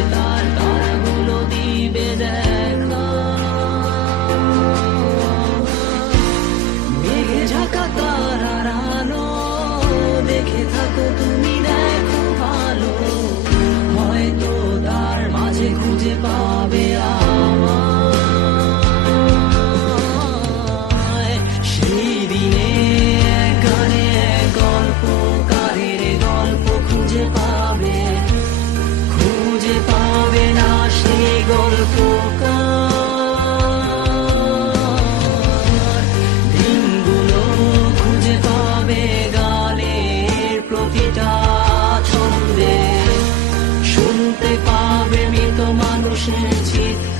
শেষে তার 是几。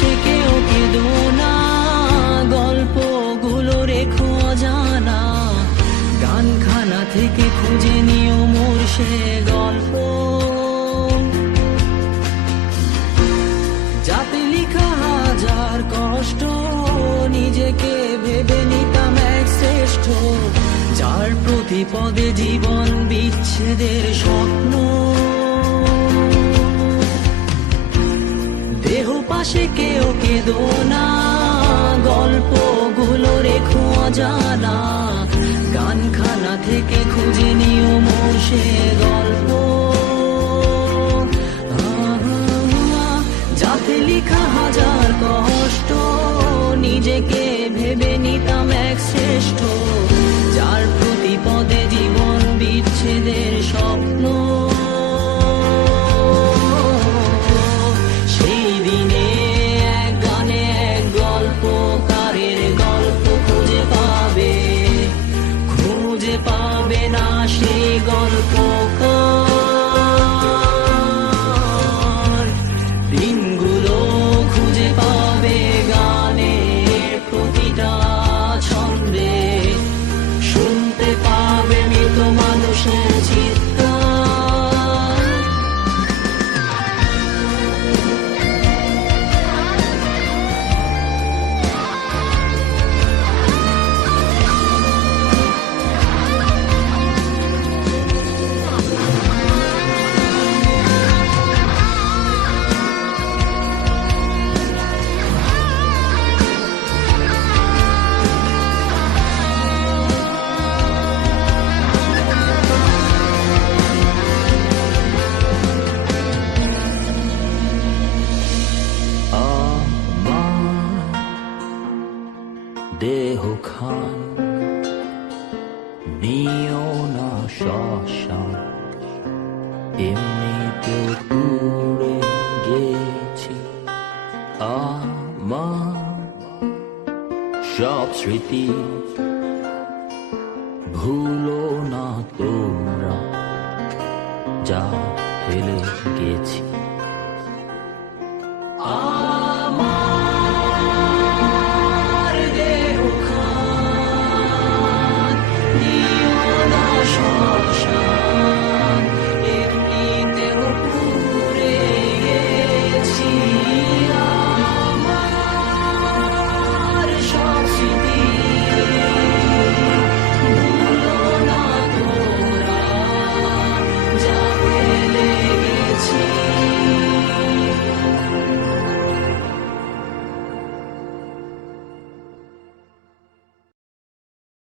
কেউ গল্পগুলো থেকে খুঁজে গল্প। কষ্ট, নিজেকে ভেবে নিতাম এক শ্রেষ্ঠ। যার পদে জীবন বিচ্ছেদের স্বপ্ন। পাশে কেউ কেঁদো না। গল্পগুলো রেখো জানা গানখানা থেকে খুঁজে নিও মোর সে গল্প। পাবে না সেই দেহ খান, নিও না শ্মশান এমনিতে পুড়ে গেছি আমার সব স্মৃতি। ভুলো না তোমরা যা ফেলে গেছি।